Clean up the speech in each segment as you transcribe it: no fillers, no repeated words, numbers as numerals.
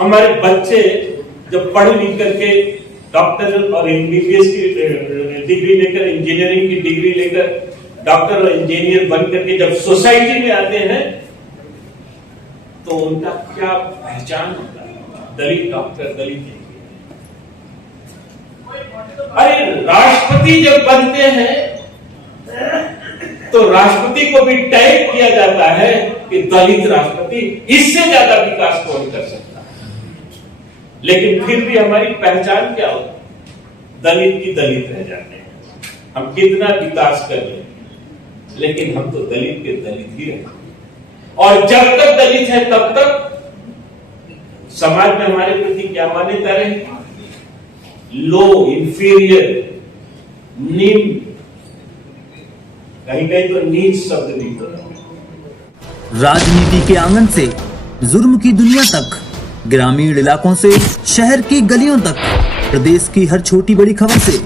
हमारे बच्चे जब पढ़ लिख करके डॉक्टर और एमबीबीएस की डिग्री लेकर, इंजीनियरिंग की डिग्री लेकर डॉक्टर और इंजीनियर बन करके जब सोसाइटी में आते हैं तो उनका क्या पहचान होता है? दलित डॉक्टर, दलित इंजीनियर। अरे राष्ट्रपति जब बनते हैं तो राष्ट्रपति को भी टैग किया जाता है कि दलित राष्ट्रपति, इससे ज्यादा विकास कौन कर सकता है? लेकिन फिर भी हमारी पहचान क्या होती है? दलित की दलित रह जाते हैं। हम कितना विकास कर लें लेकिन हम तो दलित के दलित ही रहते हैं। और जब तक दलित है तब तक समाज में हमारे प्रति क्या मान्यता रहे? लो, इंफीरियर, निम्न, कहीं कहीं तो नीच शब्द भी होता। राजनीति के आंगन से जुर्म की दुनिया तक, ग्रामीण इलाकों से शहर की गलियों तक, प्रदेश की हर छोटी बड़ी खबर से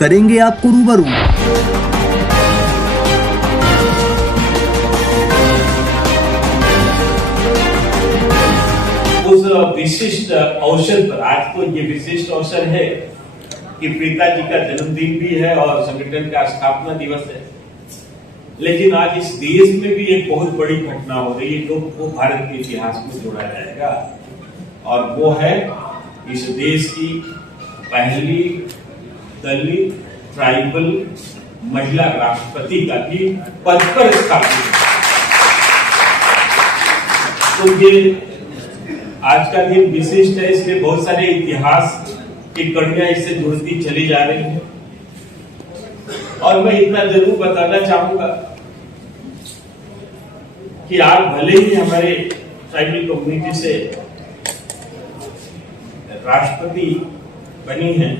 करेंगे आपको रूबरू। उस विशिष्ट अवसर पर, आज तो ये विशिष्ट अवसर है कि प्रीता जी का जन्मदिन भी है और संगठन का स्थापना दिवस है, लेकिन आज इस देश में भी एक बहुत बड़ी घटना हो रही है जो वो भारत के इतिहास में जोड़ा जाएगा, और वो है इस देश की पहली दलित ट्राइबल महिला राष्ट्रपति का भी पद पर स्थापित। तो ये आज का दिन विशिष्ट है, इसलिए बहुत सारे इतिहास की कड़ियां इससे जुड़ती चली जा रही हैं। और मैं इतना जरूर बताना चाहूंगा कि आप भले ही हमारे ट्राइबल कम्युनिटी से राष्ट्रपति बनी हैं,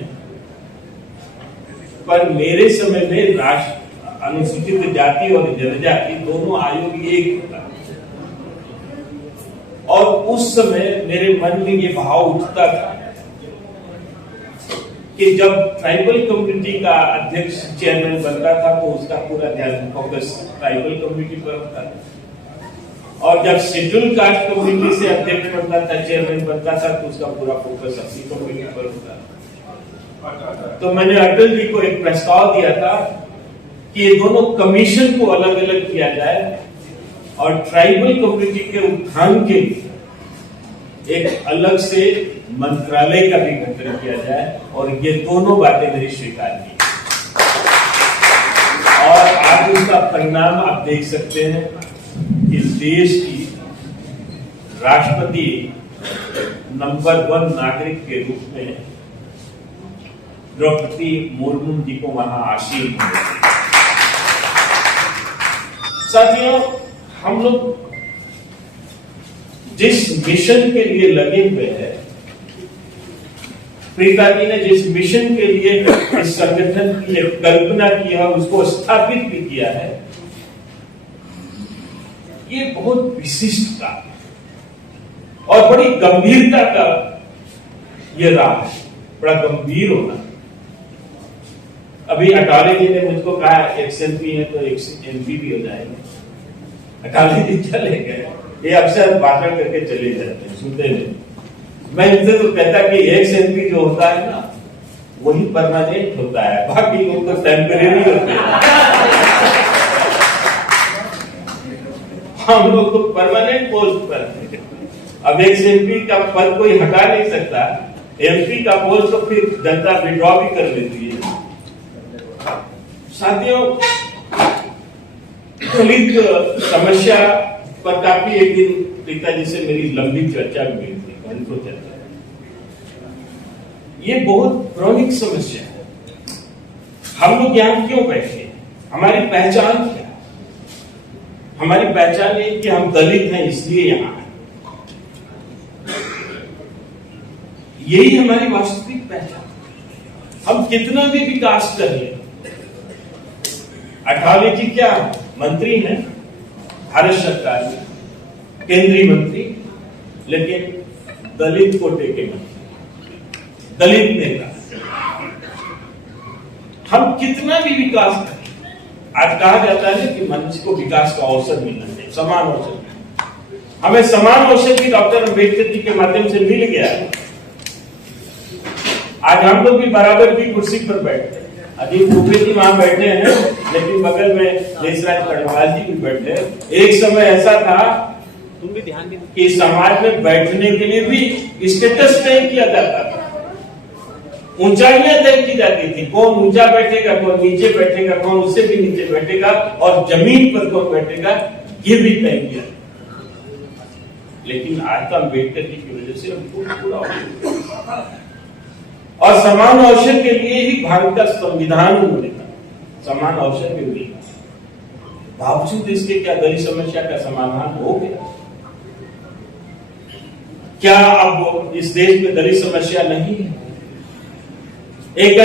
पर मेरे समय में अनुसूचित जाति और जनजाति दोनों आयोग एक था, और उस समय मेरे मन में ये भाव उठता था कि जब ट्राइबल कम्युनिटी का अध्यक्ष चेयरमैन बनता था तो उसका पूरा ध्यान फोकस ट्राइबल कम्युनिटी पर होता था, और जब शेड्यूल कास्ट कम्युनिटी से अध्यक्ष बनता था, चेयरमैन बनता था, तो उसका पूरा फोकस अपनी कम्युनिटी पर होता था। तो मैंने अटल जी को एक प्रस्ताव दिया था कि ये दोनों कमीशन को अलग अलग किया जाए और ट्राइबल कम्युनिटी के उत्थान के लिए एक अलग से मंत्रालय का भी गठन किया जाए, और ये दोनों बातें मेरी स्वीकार की, और आज उसका परिणाम आप देख सकते हैं। इस देश की राष्ट्रपति नंबर 1 नागरिक के रूप में द्रौपदी मुर्मू जी को वहां आसीन है। साथियों, हम लोग जिस मिशन के लिए लगे हुए हैं, प्रीता जी ने जिस मिशन के लिए इस संगठन की एक कल्पना की है, उसको स्थापित भी किया है, ये बहुत विशिष्ट काम है और बड़ी गंभीरता का ये रहा है, बड़ा गंभीर होना। अभी अटाले जी ने मुझको कहा XMP है तो XMP भी हो जाएंगे। अटाले जी चले गए, ये अक्सर भाषण करके चले जाते हैं, सुनते नहीं। मैं इनसे तो कहता कि XMP जो होता है ना, वही परमानेंट होता है, बाकी लोग तो टेम्परेरी होते हैं। हम लोग तो परमानेंट पोस्ट पर हैं। अब XMP का पद कोई हटा नहीं सकता, MP का पोस्ट तो फिर जनता विड्रॉ भी कर लेती है। साथियों, दलित समस्या पर काफी एक दिन प्रीता जी से मेरी लंबी चर्चा भी हुई थी, घंटों चर्चा। ये बहुत क्रॉनिक समस्या है। हम लोग यहाँ क्यों बैठे? हमारी पहचान क्या है? हमारी पहचान है कि हम दलित हैं, इसलिए यहाँ हैं। यही हमारी वास्तविक पहचान। हम कितना भी विकास कर लें, अठावले जी क्या मंत्री हैं भारत सरकार में, केंद्रीय मंत्री, लेकिन दलित कोटे के मंत्री, दलित नेता। हम कितना भी विकास करें, आज कहा जाता है कि मनुष्य को विकास का अवसर मिलना चाहिए, समान अवसर। हमें समान अवसर भी डॉक्टर अम्बेडकर जी के माध्यम से मिल गया। आज हम लोग भी बराबर की कुर्सी पर बैठते हैं। अजीत मुखर्जी जी वहां बैठे हैं, लेकिन बगल में देशराज कड़वाल जी भी बैठे हैं। एक समय ऐसा था कि समाज में बैठने के लिए भी स्टेटस तय किया जाता था, ऊंचाइयां तय की जाती थी, कौन ऊंचा बैठेगा, कौन नीचे बैठेगा, कौन उससे भी नीचे बैठेगा, और जमीन पर कौन बैठेगा ये भी तय किया। लेकिन आज तो अम्बेडकर जी की वजह से हमको पूरा और समान अवसर के लिए ही भारत का संविधान उन्होंने समान अवसर भी मिला। बावजूद इसके क्या दलित समस्या का समाधान हो गया? क्या अब इस देश में दलित समस्या नहीं है? एक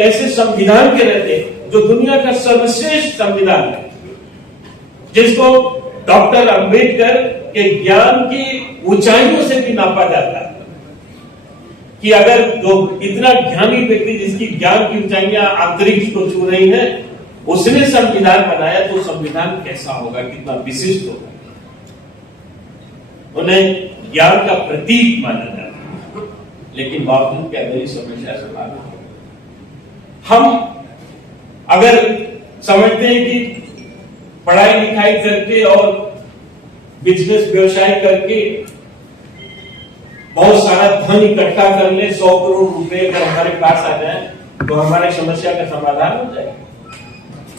ऐसे संविधान के रहते जो दुनिया का सर्वश्रेष्ठ संविधान है, जिसको डॉक्टर अंबेडकर के ज्ञान की ऊंचाइयों से भी नापा जाता है कि अगर जो इतना ज्ञानी व्यक्ति जिसकी ज्ञान की ऊंचाइयां अंतरिक्ष को छू रही हैं, उसने संविधान बनाया तो संविधान कैसा होगा, कितना विशिष्ट होगा। उन्हें ज्ञान का प्रतीक माना जाता है, लेकिन बावजूद क्या दलित समस्या समाधान। हम अगर समझते हैं कि पढ़ाई लिखाई करके और बिजनेस व्यवसाय करके बहुत सारा धन इकट्ठा कर ले, 100 करोड़ रुपए अगर हमारे पास आ जाए तो हमारी समस्या का समाधान हो जाएगा।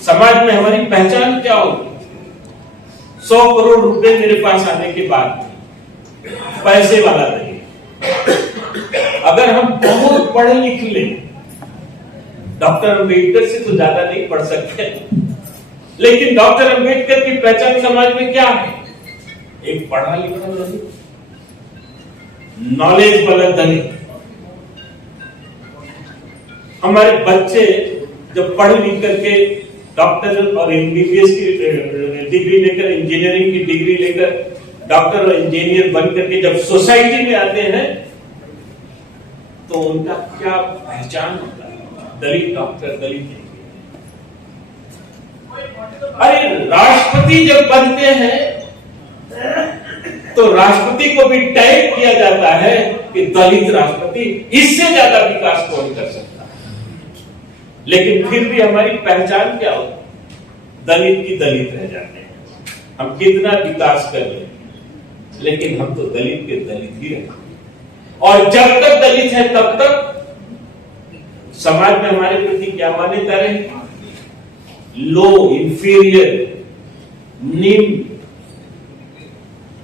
समाज में हमारी पहचान क्या होगी? 100 करोड़ रुपए मेरे पास आने के बाद पैसे वाला नहीं। अगर हम बहुत पढ़े लिख ले, डॉक्टर अंबेडकर से तो ज्यादा नहीं पढ़ सकते, लेकिन डॉक्टर अंबेडकर की पहचान समाज में क्या है? एक पढ़ा लिखा दलित, नॉलेज वाला दलित। हमारे बच्चे जब पढ़ लिख करके डॉक्टर और एमबीबीएस की डिग्री लेकर, इंजीनियरिंग की डिग्री लेकर डॉक्टर और इंजीनियर बन करके जब सोसाइटी में आते हैं तो उनका क्या पहचान होता है? दलित डॉक्टर, दलित इंजीनियर। अरे राष्ट्रपति जब बनते हैं तो राष्ट्रपति को भी टैग किया जाता है कि दलित राष्ट्रपति, इससे ज्यादा विकास कौन कर सकता है? लेकिन फिर भी हमारी पहचान क्या होती? दलित की दलित रह जाते हैं। हम कितना विकास कर लें, लेकिन हम तो दलित के दलित ही रहते हैं। और जब तक दलित है तब तक समाज में हमारे प्रति क्या मान्यता रहे? लो, इंफीरियर, निम्न,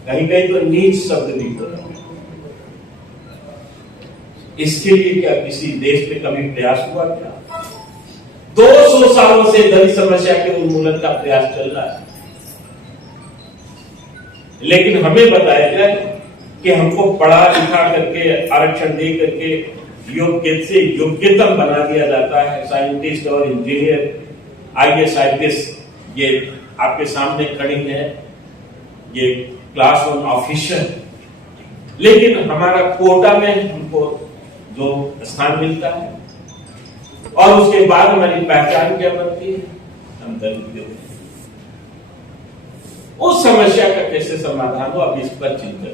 कहीं कहीं तो नीच शब्द भी होता है। इसके लिए क्या किसी देश में कभी प्रयास हुआ क्या? 200 सालों से दलित समस्या के उन्मूलन का प्रयास चल रहा है, लेकिन हमें बताया जाए कि हमको पढ़ा लिखा करके, आरक्षण दे करके योग्य से योग्यतम बना दिया जाता है। साइंटिस्ट और इंजीनियर, IAS IPS ये आपके सामने खड़ी है, ये क्लास 1 ऑफिसर, लेकिन हमारा कोटा में हमको जो स्थान मिलता है और उसके बाद हमारी पहचान क्या बनती है? हम दलित। उस समस्या का कैसे समाधान हो, अब इस पर चिंतन।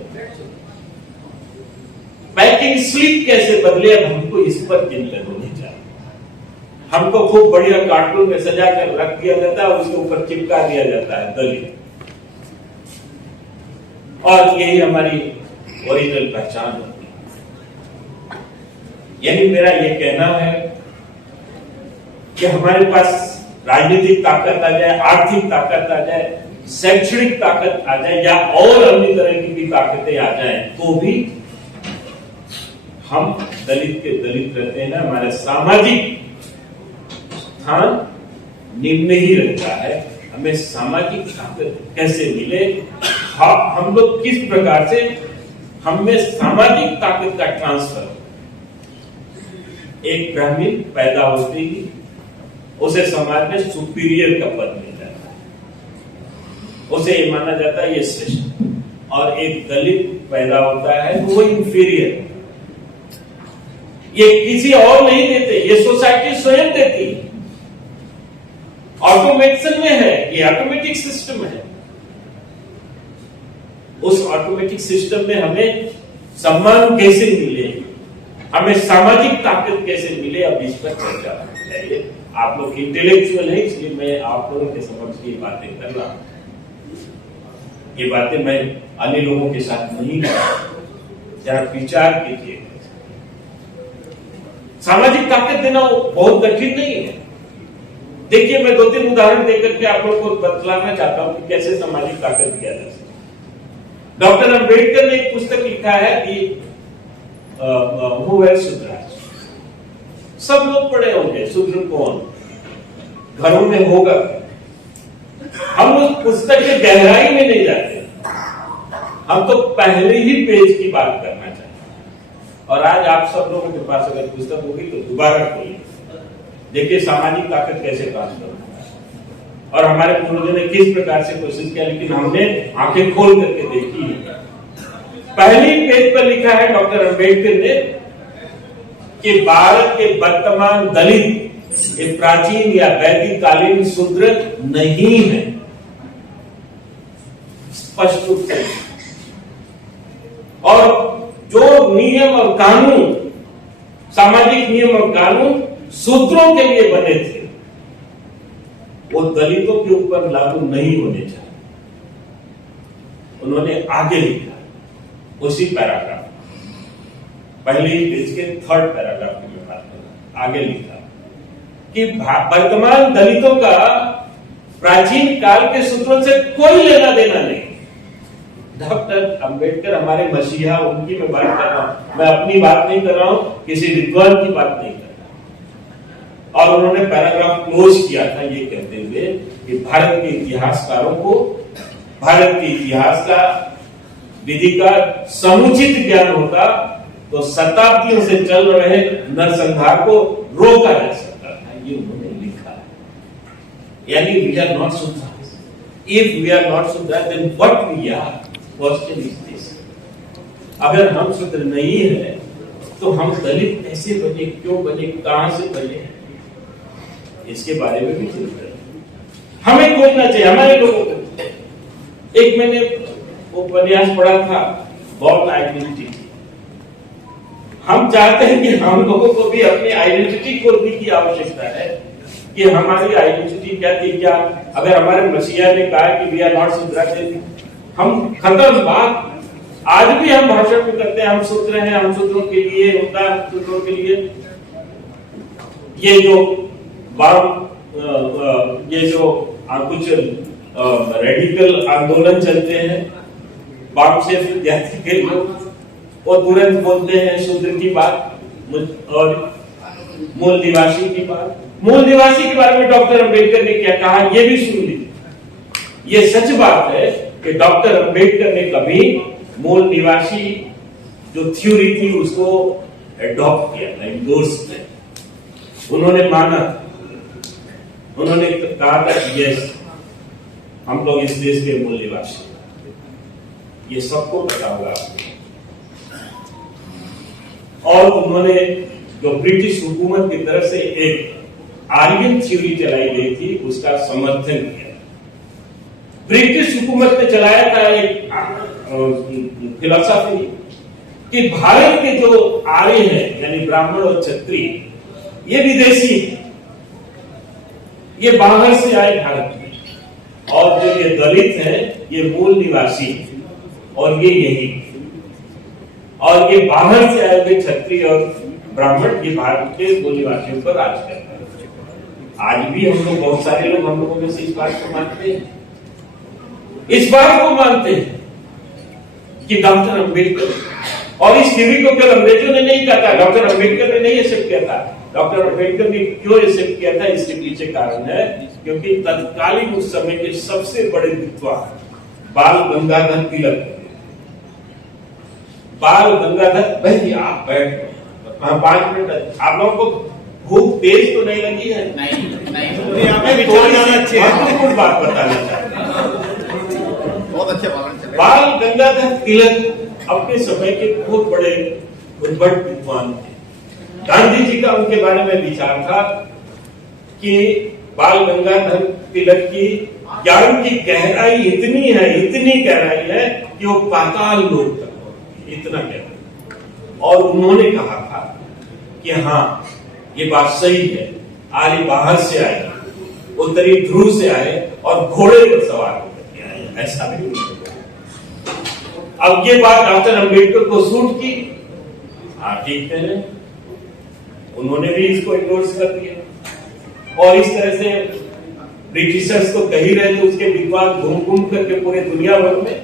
पैकिंग स्लिप कैसे बदले, अब हमको इस पर चिंतन होनी चाहिए। हमको खूब बढ़िया कार्टून में सजा कर रख दिया जाता है, उसके ऊपर चिपका दिया जाता है दलित, और यही हमारी ओरिजिनल पहचान होती है। यानी मेरा ये कहना है कि हमारे पास राजनीतिक ताकत आ जाए, आर्थिक ताकत आ जाए, शैक्षणिक ताकत आ जाए, या और अन्य तरह की भी ताकतें आ जाए, तो भी हम दलित के दलित रहते हैं ना। हमारा सामाजिक स्थान निम्न ही रहता है। हमें सामाजिक ताकत कैसे मिले, हम लोग किस प्रकार से हमें सामाजिक ताकत का ट्रांसफर। एक ब्राह्मण पैदा होते ही उसे समाज में सुपीरियर का पद मिल जाता है, उसे ये माना जाता है ये श्रेष्ठ, और एक दलित पैदा होता है तो वो इंफीरियर। ये किसी और नहीं देते, ये सोसाइटी स्वयं देती है। ऑटोमेशन में है, ये ऑटोमेटिक सिस्टम है। उस ऑटोमेटिक सिस्टम में हमें सम्मान कैसे मिले, हमें सामाजिक ताकत कैसे मिले, अब इस पर चर्चा होनी चाहिए। आप लोग इंटेलेक्चुअल है, इसलिए मैं आप लोगों के समक्ष ये बातें कर रहा हूं। ये बातें मैं अन्य लोगों के साथ नहीं कर रहा। जरा विचार कीजिए, सामाजिक ताकत देना बहुत कठिन नहीं है। देखिए, मैं 2-3 उदाहरण देकर के आप लोगों को बतलाना चाहता हूं कि कैसे सामाजिक ताकत दिया जा सकता है। डॉक्टर अंबेडकर ने एक पुस्तक लिखा है कि हु वर शूद्राज। सब लोग पढ़े होंगे, शूद्र कौन, घरों में होगा। हम उस पुस्तक के गहराई में नहीं जाते, हम तो पहले ही पेज की बात करना चाहते हैं। और आज आप सब लोगों के पास अगर पुस्तक होगी तो दोबारा खोलिए, देखिए सामाजिक ताकत कैसे ट्रांसफर होता है और हमारे पूर्वजों ने किस प्रकार से कोशिश किया, लेकिन हमने आंखें खोल करके देखी है। पहली पेज पर लिखा है डॉक्टर अंबेडकर ने कि भारत के वर्तमान दलित एक प्राचीन या वैदिक कालीन शूद्र नहीं है, स्पष्ट रूप से। और जो नियम और कानून, सामाजिक नियम और कानून शूद्रों के लिए बने थे, वो दलितों के ऊपर लागू नहीं होने चाहिए। उन्होंने आगे लिखा उसी पैराग्राफ, पहले ही पेज के 3rd पैराग्राफ में बात कर, आगे लिखा कि वर्तमान दलितों का प्राचीन काल के शूद्रों से कोई लेना देना नहीं। डॉक्टर अंबेडकर हमारे मसीहा, उनकी मैं बात कर रहा हूं, मैं अपनी बात नहीं कर रहा हूं, किसी विद्वान की बात नहीं कर रहा। और उन्होंने पैराग्राफ क्लोज किया था ये कहते हुए कि भारत के इतिहासकारों को भारत के इतिहास का, विधि का समुचित ज्ञान होता तो शताब्दियों से चल रहे नरसंहार को रोका जा सकता था। ये उन्होंने लिखा है। यानी we are not Shudra. If we are not Shudra then what we are? Question is this. अगर हम शूद्र नहीं है तो हम दलित कैसे बने, क्यों बने, कहां से बने, इसके बारे में भी चिंता हमें खोजना चाहिए हमारे लोगों को। एक मैंने उपन्यास पढ़ा था, बॉर्न आइडेंटिटी। हम चाहते हैं कि हम लोगों को भी अपनी आइडेंटिटी खोजने की आवश्यकता है कि हमारी आइडेंटिटी क्या थी। क्या अगर हमारे मसीहा ने कहा कि वी आर नॉट शूद्र, हम खत्म बात। आज भी हम भाषण में करते हैं हम शूद्र हैं, हम शूद्रों के लिए होता है, शूद्रों के लिए। ये जो कुछ रेडिकल आंदोलन चलते हैं, बाप से विद्यार्थी के लोग, वो तुरंत बोलते हैं शूद्र की बात और मूल निवासी की बात। मूल निवासी के बारे में डॉक्टर अंबेडकर ने क्या कहा, ये भी सुन लीजिए। ये सच बात है कि डॉक्टर अंबेडकर ने कभी मूल निवासी जो थ्योरी थी उसको एडॉप्ट किया था, इंडोर्स किया। उन्होंने माना, उन्होंने कहा था यस, हम लोग इस देश के मूल निवासी। ये सबको पता होगा आपको। और उन्होंने जो ब्रिटिश हुकूमत की तरफ से एक आर्यन थ्योरी चलाई गई थी उसका समर्थन किया। ब्रिटिश हुकूमत ने चलाया था एक फिलॉसफी कि भारत के जो आर्य हैं यानी ब्राह्मण और क्षत्रिय, ये विदेशी, ये बाहर से आए भारत में, और जो ये दलित हैं ये मूल निवासी और ये यही, और ये बाहर से आए हुए क्षत्रिय और ब्राह्मण ये भारत के मूल निवासियों पर राज करते हैं। आज भी हम लोग, बहुत सारे लोग हम लोगों में से इस बात को मानते हैं, इस बात को मानते हैं कि डॉक्टर अंबेडकर, और इस थ्योरी को केवल अंग्रेजों ने नहीं कहा था, डॉक्टर अंबेडकर ने नहीं एक्सेप्ट किया था। डॉक्टर अंबेडकर ने क्यों एक्सेप्ट किया था, इसके पीछे कारण है क्योंकि तत्कालीन उस समय के सबसे बड़े विद्वान बाल गंगाधर तिलक, बाल गंगाधर, भाई आप बैठ, हाँ 5 मिनट, आप लोगों को भूख तेज तो नहीं लगी है? नहीं, हमें महत्वपूर्ण बात बताना चाहता हूँ। बहुत अच्छे बाल गंगाधर तिलक अपने समय के बहुत बड़े उद्भट विद्वान थे। गांधी जी का उनके बारे में विचार था कि बाल गंगाधर तिलक की ज्ञान की गहराई इतनी गहराई है कि वो पाताल लोक तक पहुंचे, इतना कहते। और उन्होंने कहा था कि हाँ ये बात सही है, आर्य बाहर से आए, उत्तरी ध्रुव से आए और घोड़े पर सवार होकर के आए, ऐसा भी उन्होंने कहा। अब ये बात डॉक्टर अंबेडकर को सूट की, आप ठीक कह रहे, उन्होंने भी इसको इंडोर्स कर दिया। और इस तरह से ब्रिटिशर्स तो कह ही रहे थे, उसके विद्वान घूम घूम करके पूरे दुनिया भर में,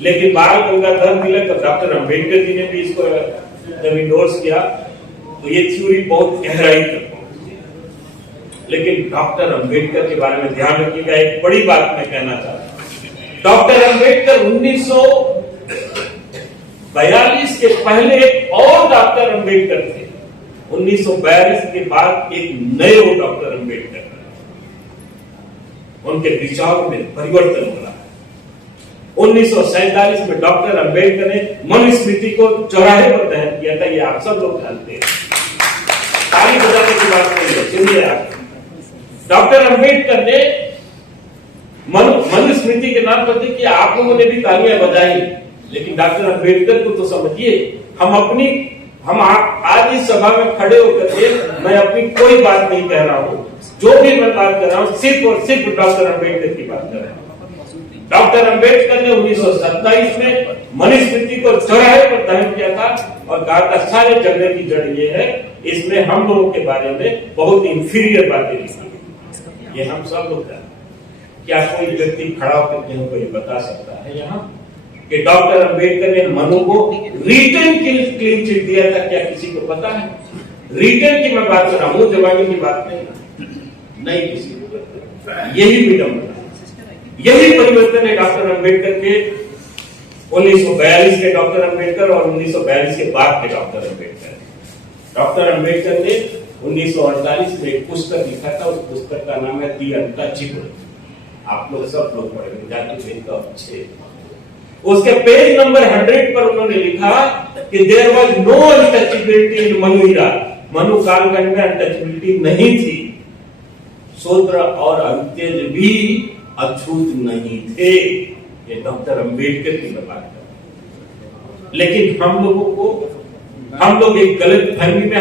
लेकिन बाल गंगाधर तिलक और डॉक्टर अंबेडकर जी ने भी इसको जब इंडोर्स किया तो ये थ्योरी बहुत गहराई तक पहुंची। लेकिन डॉक्टर अंबेडकर के बारे में ध्यान रखिएगा, एक बड़ी बात मैं कहना चाहता हूं। डॉक्टर अंबेडकर 1942 के पहले एक और डॉक्टर अंबेडकर थे, 1942 के बाद एक नए वो डॉक्टर अंबेडकर, उनके विचारों में परिवर्तन हो रहा है। 1947 में डॉक्टर अंबेडकर ने मनुस्मृति को चौराहे पर दहन किया था, ये आप सब लोग जानते हैं, ताली बजाने की बात नहीं है। सुनिए आप, डॉक्टर अंबेडकर ने मनुस्मृति के नाम पर देखिए, आप लोगों ने भी तालियां बजाई, लेकिन डॉक्टर अंबेडकर को तो समझिए, हम आज इस सभा में खड़े होकर के मैं अपनी कोई बात नहीं कह रहा हूं, जो भी मैं बात कर रहा हूं सिर्फ और सिर्फ डॉक्टर अंबेडकर की बात कर रहा हूं। डॉक्टर अंबेडकर ने 1927 में मनुस्मृति को चौराहे पर दहन किया था और कहा था सारे झगड़े की जड़ ये है, इसमें हम लोगों के बारे में बहुत इंफीरियर बातें लिखी। ये हम सब लोग जानते। क्या कोई व्यक्ति खड़ा होकर हमको ये बता सकता है यहाँ कि डॉक्टर अंबेडकर ने मनु को रिटर्न क्लीन चिट दिया था? क्या किसी को पता है? रिटर्न की मैं बात कर रहा हूं, जमाने की बात नहीं किसी को पता। यही विडंबना, यही परिवर्तन है डॉक्टर अंबेडकर के 1942 के डॉक्टर अंबेडकर और 1942 के बाद के डॉक्टर अंबेडकर। डॉक्टर अंबेडकर ने 1948 में एक पुस्तक लिखा था, उस पुस्तक का नाम है दी अनटचेबल। आप लोग सब लोग पढ़ेंगे, जाके तो अच्छे। उसके पेज नंबर 100 पर उन्होंने लिखा कि देयर वाज नो अनटचेबिलिटी इन मनु इरा, मनु कालखंड में अनटचेबिलिटी नहीं थी, शूद्र और अंत्यज भी अछूत नहीं थे। ये डॉक्टर अंबेडकर की बात कर। लेकिन हम लोग एक गलत फहमी में,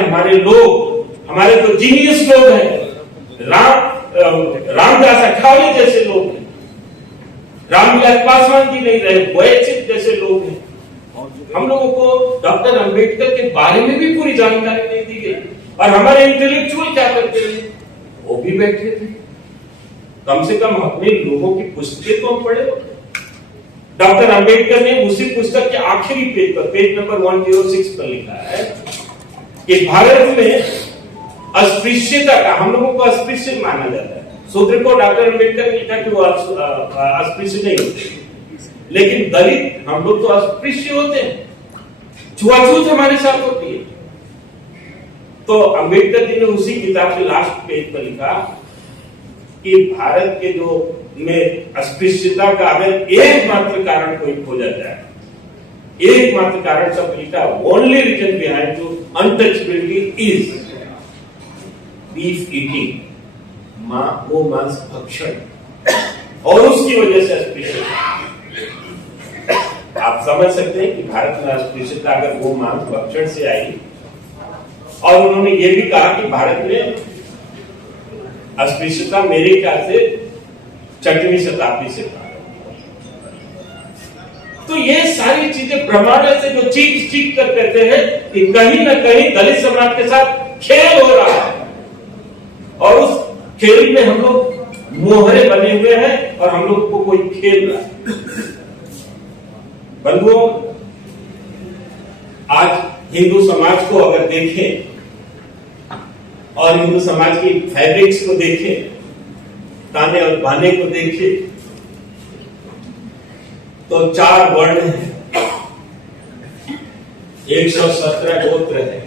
हमारे तो जीनियस लोग हैं, रामदास अठावले जैसे लोग हैं, रामविलास पासवान जी नहीं रहे, वैचित जैसे लोग हैं। हम लोगों को डॉक्टर अंबेडकर के बारे में भी पूरी जानकारी नहीं दी गई। और हमारे इंटेलेक्चुअल क्या करते हैं, वो भी बैठे थे, कम से कम अपने लोगों की पुस्तकें तो पढ़े। डॉक्टर अंबेडकर ने उसी पुस्तक के आखिरी पेज पर, पेज नंबर 106 पर लिखा है कि भारत में अस्पृश्यता का, हम लोगों को अस्पृश्य माना जाता है। शूद्र को डॉक्टर अंबेडकर ने लिखा कि वो अस्पृश्य नहीं होते, लेकिन दलित हम लोग तो अस्पृश्य होते हैं, छुआछूत हमारे साथ होती है। तो अंबेडकर जी ने उसी किताब के लास्ट पेज पर लिखा कि भारत के जो में अस्पृश्यता का अगर एकमात्र कारण कोई खोजा जाए, एकमात्र कारण सब लिखा, only reason behind to untouchability is beef eating, वो मांस भक्षण, और उसकी वजह से अस्पृश्यता। आप समझ सकते हैं कि भारत में अस्पृश्यता अगर वो मांस भक्षण से आई। और उन्होंने ये भी कहा कि भारत में अस्पृश्यता मेरे ख्याल से 6वीं शताब्दी से था। तो ये सारी चीजें प्रमाण से जो चीख कर कहते हैं कि कहीं ना कहीं दलित समाज के साथ खेल हो रहा है, और उस खेल में हम लोग मोहरे बने हुए हैं और हम लोग को कोई खेल रहा है। बंधुओं, आज हिंदू समाज को अगर देखें और हिंदू समाज की फैब्रिक्स को देखें, ताने और बाने को देखें, तो 4 वर्ण हैं, 117 गोत्र है,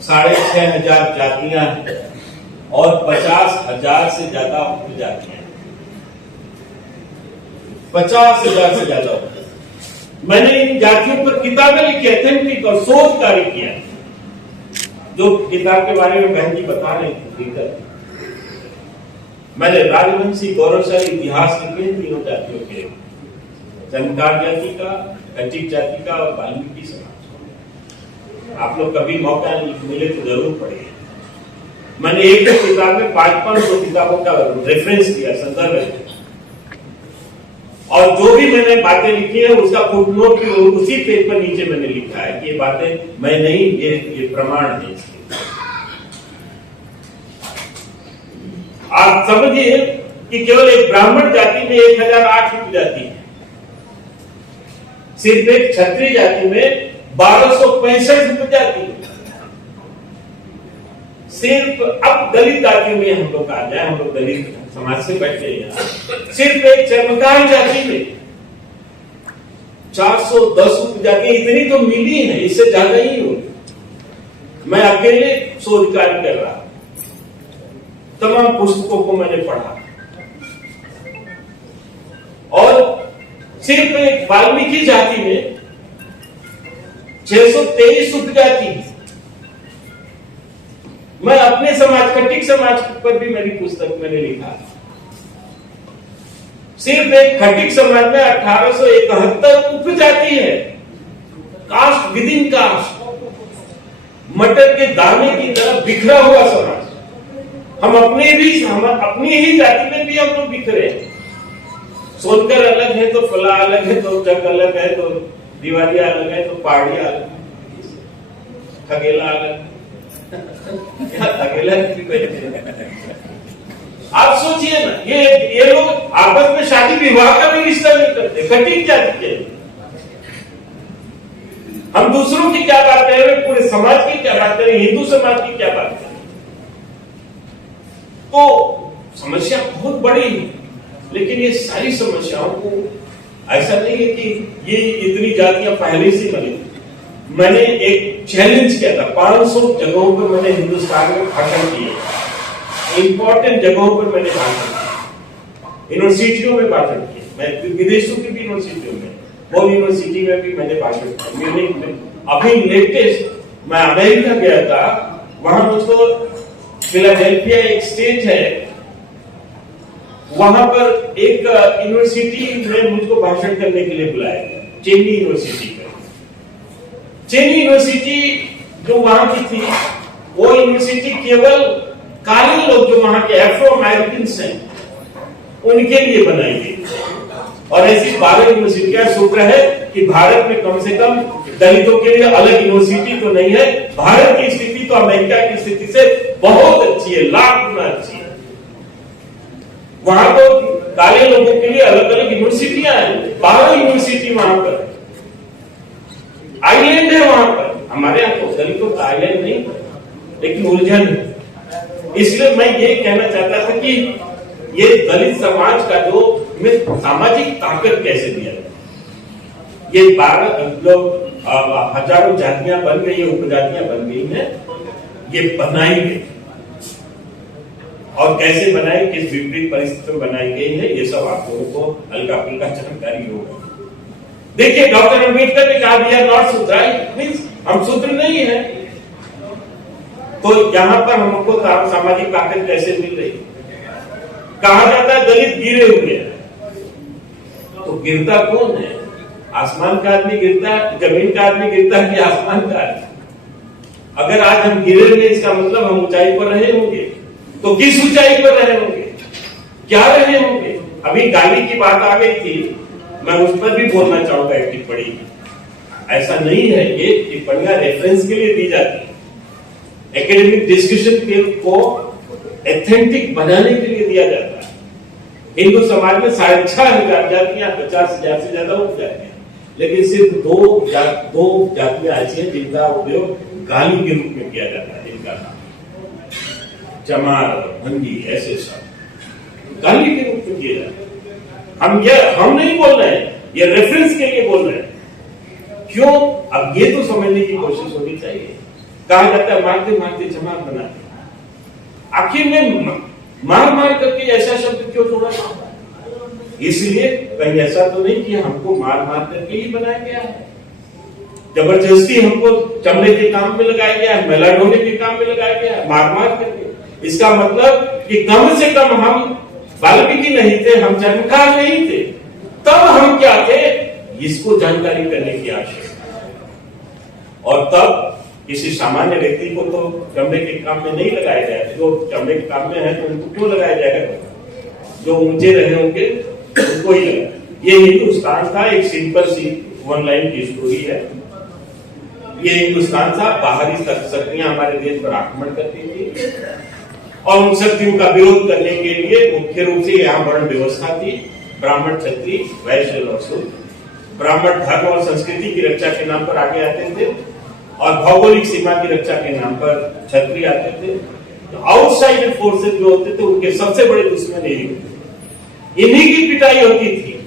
6,500 जातियां हैं और 50,000 से ज्यादा उपजातियां हैं। 50,000 से ज्यादा। मैंने इन जातियों पर किताबें लिखी, अथेंटिक और शोध कार्य किया, जो किताब के बारे में बहन जी बता रही थी। मैंने राजवंशी गौरवशाली इतिहास लिखे तीनों जातियों के, धनकार जाति का, खटिक जाति का और वाल्मीकि समाज। आप लोग कभी मौका मिले तो जरूर पढ़िए। मैंने एक किताब में 500 किताबों का रेफरेंस दिया, संदर्भ है, और जो भी मैंने बातें लिखी है उसका फुटनोट भी उसी पेज पर नीचे मैंने लिखा है कि ये बातें मैं नहीं, ये प्रमाण है इसके। आप समझिए कि केवल एक ब्राह्मण जाति में 1008 उपजाति है, सिर्फ एक क्षत्रिय जाति में 1265 उपजाति है। सिर्फ अब दलित जाति में हम लोग आ जाए, हम लोग दलित समाज से बैठे हैं, सिर्फ एक चर्मकार जाति में 410 उपजाति, इतनी तो मिली है, इससे ज्यादा ही होगी। मैं अकेले शोध कार्य कर रहा, तमाम पुस्तकों को मैंने पढ़ा, और सिर्फ एक वाल्मीकि जाति में 623 उपजाति है। मैं अपने समाज, खटिक समाज पर भी मेरी पुस्तक मैंने लिखा, सिर्फ एक खटिक समाज में 1871 उपजाति है। कास्ट विद इन कास्ट, मटर के दाने की तरह बिखरा हुआ समाज। हम अपनी ही जाति में भी हम लोग बिखरे हैं। सोनकर अलग है तो फला अलग है, तो चक अलग है, तो दीवारिया अलग है, तो पहाड़िया अलग, खगेला अलग। आप सोचिए ना, ये लोग आपस में शादी विवाह का भी रिश्ता नहीं करते, खटिक जाति के। हम दूसरों की क्या बात करें, पूरे समाज की क्या बात करें, हिंदू समाज की क्या बात करें। तो समस्या बहुत बड़ी है, लेकिन ये सारी समस्याओं को ऐसा नहीं है कि ये इतनी जातियां पहले से बनी। मैंने एक चैलेंज किया था, 500 जगहों पर मैंने हिंदुस्तान में भाषण किए, इंपॉर्टेंट जगहों पर मैंने भाषण किए, यूनिवर्सिटियों में भाषण किए, मैं विदेशों की भी यूनिवर्सिटियों में, वो यूनिवर्सिटी में भी मैंने भाषण किया, म्यूनिख में। अभी लेटेस्ट मैं अमेरिका गया था, वहां मुझको फिलाडेल्फिया एक स्टेट है, वहां पर एक यूनिवर्सिटी में मुझको भाषण करने के लिए बुलाया गया, चेन्नई यूनिवर्सिटी पे। चेन्नई यूनिवर्सिटी जो वहां की थी, वो यूनिवर्सिटी केवल काले लोग जो वहां के एफ्रो अमेरिकन हैं उनके लिए बनाई गई, और ऐसी 12 यूनिवर्सिटियां। शुक्र है कि भारत में कम से कम दलितों के लिए अलग यूनिवर्सिटी तो नहीं है। भारत की स्थिति तो अमेरिका की स्थिति से बहुत अच्छी है, लाख गुना अच्छी है। वहां तो काले लोगों के लिए अलग अलग यूनिवर्सिटियां हैं, 12 यूनिवर्सिटी वहां पर, आइलैंड है वहां पर। हमारे यहाँ तो दलितों का आइलैंड नहीं, लेकिन उलझन है। इसलिए मैं ये कहना चाहता था कि ये दलित समाज का जो सामाजिक ताकत कैसे दिया जाए। ये 12 लोग हजारों जातियां बन गई है, उपजातियां बन गई हैं, ये बनाई गई, और कैसे बनाई, किस विपरीत परिस्थिति में बनाई गई है, ये सब आप लोगों को हल्का फुल्का जानकारी होगा। देखिए, डॉक्टर अम्बेडकर ने कहा, वी आर नॉट शूद्र, मींस हम शूद्र नहीं है। तो यहां पर हमको सामाजिक ताकत कैसे मिल रही? कहा जाता है दलित गिरे हुए हैं, तो गिरता कौन है? आसमान का आदमी गिरता है, जमीन का आदमी गिरता है, कि आसमान का आदमी? अगर आज हम गिरे हुए, इसका मतलब हम ऊंचाई पर रहे होंगे। तो किस ऊंचाई पर रहे होंगे, क्या रहे होंगे? अभी गाली की बात आ गई थी, मैं उस पर भी बोलना चाहूंगा एक टिप्पणी। ऐसा नहीं है, ये टिप्पणियां रेफरेंस के लिए दी जाती है, एकेडमिक डिस्कशन को एथेंटिक बनाने के लिए दिया जाता है। हिंदू समाज में 6,500 जातियां, 50,000 से ज्यादा उपजातियां, लेकिन सिर्फ दो जातियां ऐसी हैं जिनका उपयोग गाली के रूप में किया जाता है, जिनका चमार, भंगी, ऐसे सब गाली के रूप में किया जाता है। हम नहीं बोल रहे हैं, ये रेफरेंस के लिए बोल रहे हैं। क्यों? अब ये तो समझने की कोशिश होनी चाहिए। कहा जाता है मारते मारते जमात बनाते, आखिर में मार करके ऐसा शब्द क्यों जोड़ा? इसलिए कहीं ऐसा तो नहीं कि हमको मार करके ही बनाया गया है, जबरदस्ती हमको चमड़े के काम में लगाया गया है, मेला ढोने के काम में लगाया गया है, मार करके। इसका मतलब कि कम से कम हम वाल्मीकि नहीं थे, हम चमत्कार नहीं थे, तब हम क्या थे? इसको जानकारी करने की आवश्यकता है। और तब किसी सामान्य व्यक्ति को तो चमड़े के काम में नहीं लगाया जाएगा, जो चमड़े के काम में है तो उनको क्यों लगाया जाएगा? जो ऊंचे रहे होंगे उनको ही लगाया। ये हिंदुस्तान था, एक सिंपल सी वन लाइन की स्टोरी है। ये हिंदुस्तान था, बाहरी शक्तियां हमारे देश पर आक्रमण करती थी और उन शक्तियों का विरोध करने के लिए मुख्य रूप से यहाँ वर्ण व्यवस्था थी। ब्राह्मण, क्षत्रिय, वैश्य और शूद्र। ब्राह्मण धर्म और संस्कृति की रक्षा के नाम पर आगे आते थे और भौगोलिक सीमा की रक्षा के नाम पर क्षत्रिय आते थे। तो आउटसाइड फोर्सेस जो होते थे उनके सबसे बड़े दुश्मन यही होते, इन्हीं की पिटाई होती थी,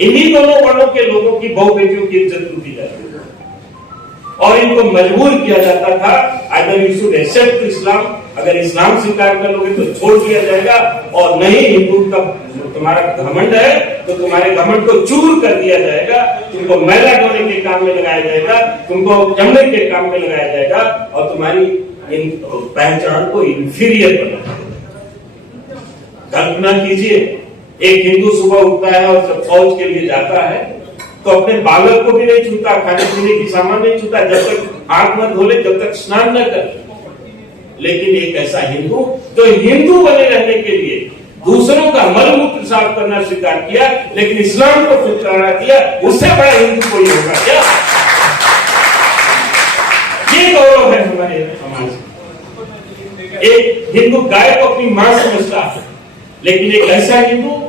इन्हीं दोनों वर्णों के लोगों की बहु बेटियों की इज्जत लूटी जाती थी और इनको मजबूर किया जाता था, अगर यू शुड एक्सेप्ट इस्लाम, अगर इस्लाम स्वीकार कर लोगे तो छोड़ दिया जाएगा, और नहीं हिंदू का तुम्हारा घमंड है तो तुम्हारे घमंड को चूर कर दिया जाएगा, तुमको मैला ढोने के काम में लगाया जाएगा, तुमको चमड़े के काम में लगाया जाएगा और तुम्हारी पहचान को इंफीरियर बनाया जाएगा। कल्पना कीजिए, एक हिंदू सुबह उठता है और जब फौज के लिए जाता है तो अपने बालक को भी नहीं छूता, खाने पीने की सामान नहीं छूता, जब तक हाथ मत धोले, जब तक स्नान न करे। लेकिन एक ऐसा हिंदू जो हिंदू बने रहने के लिए दूसरों का मलमूत्र साफ करना स्वीकार किया, लेकिन इस्लाम को ठुकराना दिया, उससे बड़ा हिंदू कोई होगा क्या? ये गौरव है हमारे समाज में। एक हिंदू गाय को अपनी मां समझता है, लेकिन एक ऐसा हिंदू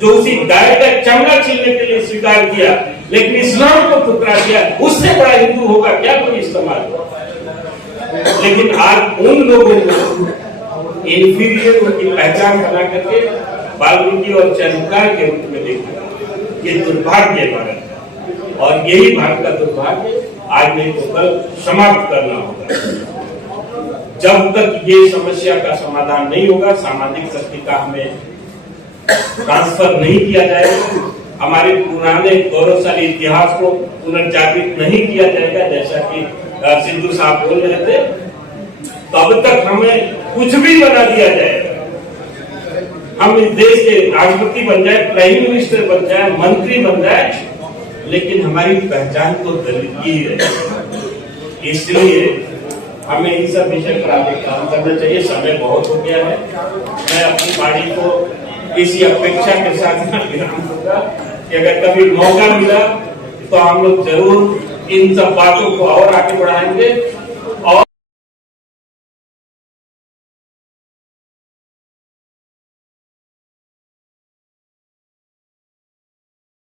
जो उसी गाय का चमड़ा छीनने के लिए स्वीकार किया, लेकिन इस्लाम को ठुकरा दिया, उससे बड़ा हिंदू होगा क्या कोई समाज? लेकिन आज उन लोगों को इंफीरियर उनकी पहचान बना करके वाल्मीकि और चंद्रकार के रूप में देखा, ये दुर्भाग्य है भारत का, और यही भारत का दुर्भाग्य आज नहीं तो कल समाप्त करना होगा। जब तक ये समस्या का समाधान नहीं होगा, सामाजिक शक्ति का हमें ट्रांसफर नहीं किया जाएगा, हमारे पुराने गौरवशाली इतिहास को पुनर्जागृत नहीं किया जाएगा, जैसा कि सिद्धू साहब बोल रहे थे, तब तक हमें कुछ भी बना दिया जाएगा। हम इस देश के राष्ट्रपति बन जाए, प्राइम मिनिस्टर बन जाए, मंत्री बन जाए, लेकिन हमारी पहचान तो दलित की है। इसलिए हमें इन सब विषय पर आगे काम करना चाहिए। समय बहुत हो गया है। मैं अपनी वाणी को इसी अपेक्षा के साथ विराम दूंगा कि अगर कभी मौका मिला तो हम लोग जरूर इन सब बातों को और आगे बढ़ाएंगे।